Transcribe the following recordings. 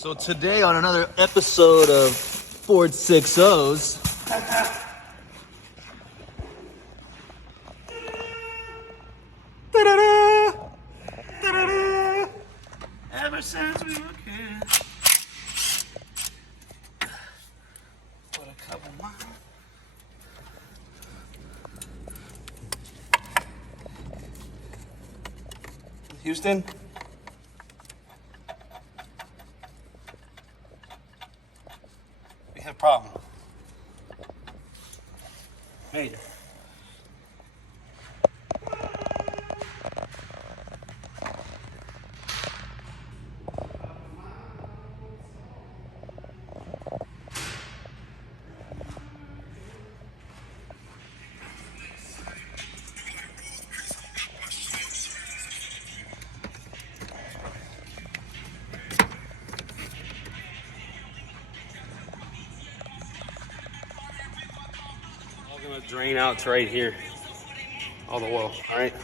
So today on another episode of Ford 6Os, da-da-da, da-da-da. Ever since we were kids, for a couple miles. Houston? We have a problem. Major. Gonna drain out to right here. All the oil. Alright.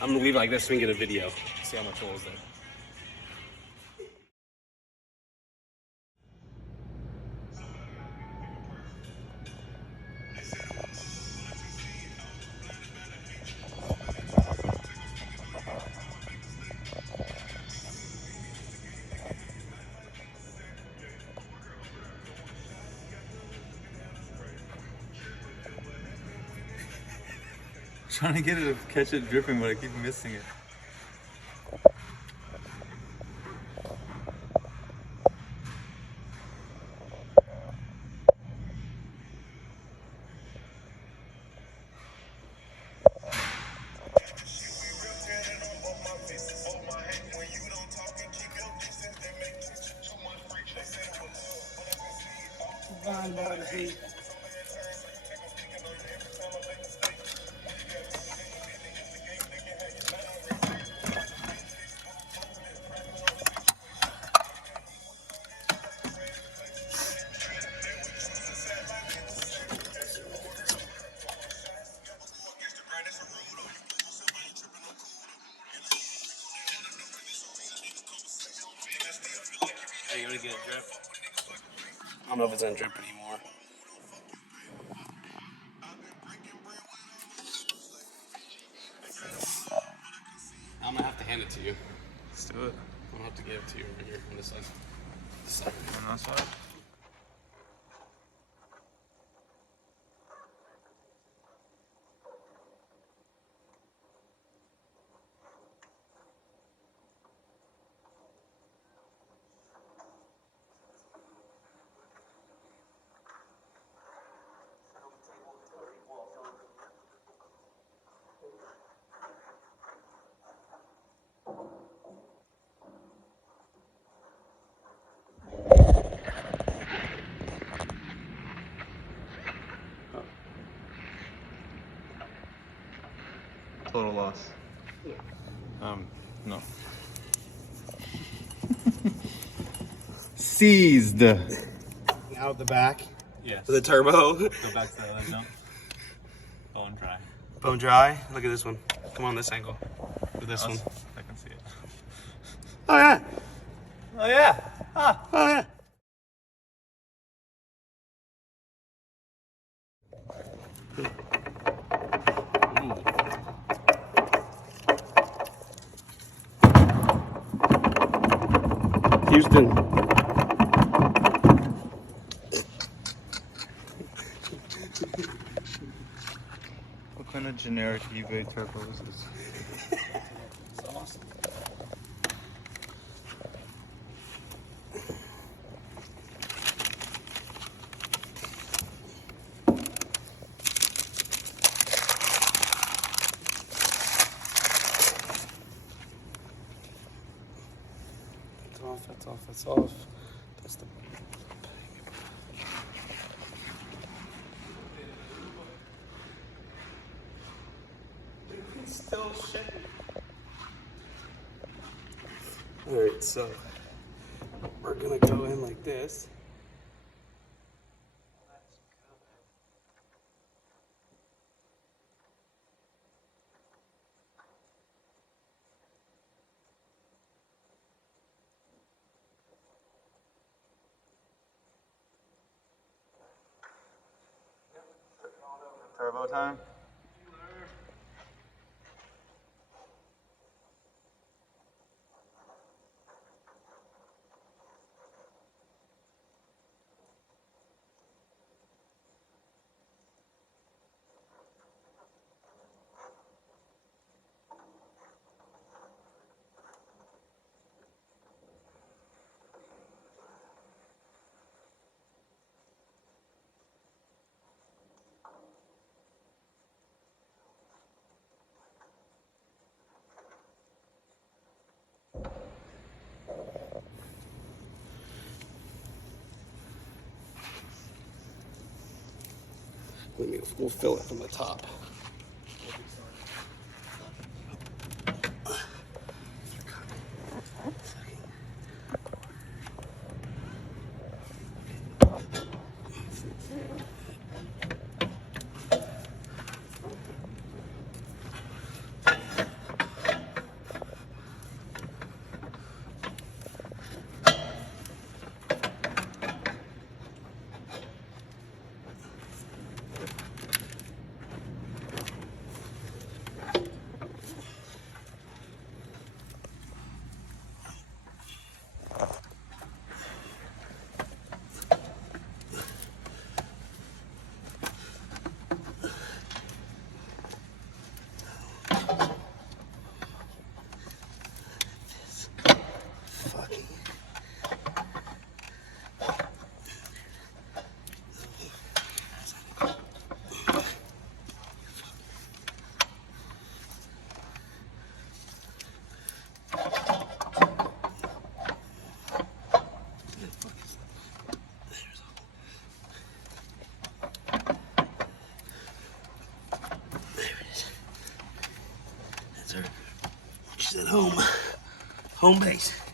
I'm gonna leave it like this so we can get a video. See how much oil is there. Trying to get it to catch it dripping, but I keep missing it. Hey, you wanna get a drip? I don't know if it's gonna drip anymore. I'm gonna have to hand it to you. Let's do it. I'm gonna have to give it to you over here on this side. This side. On that side? Total loss. No. Seized. Out the back. Yes. For the turbo. Go back to that other jump. Bone dry. Bone dry. Look at this one. Come on this angle. With this one. I can see it. Oh yeah. Oh yeah. Oh yeah. Houston. What kind of generic eBay turbo is this? It's awesome. That's off, that's off. That's the... It's still shaking. Alright, so we're gonna go in like this. Go time. We'll fill it from the top. She's at home. Home base.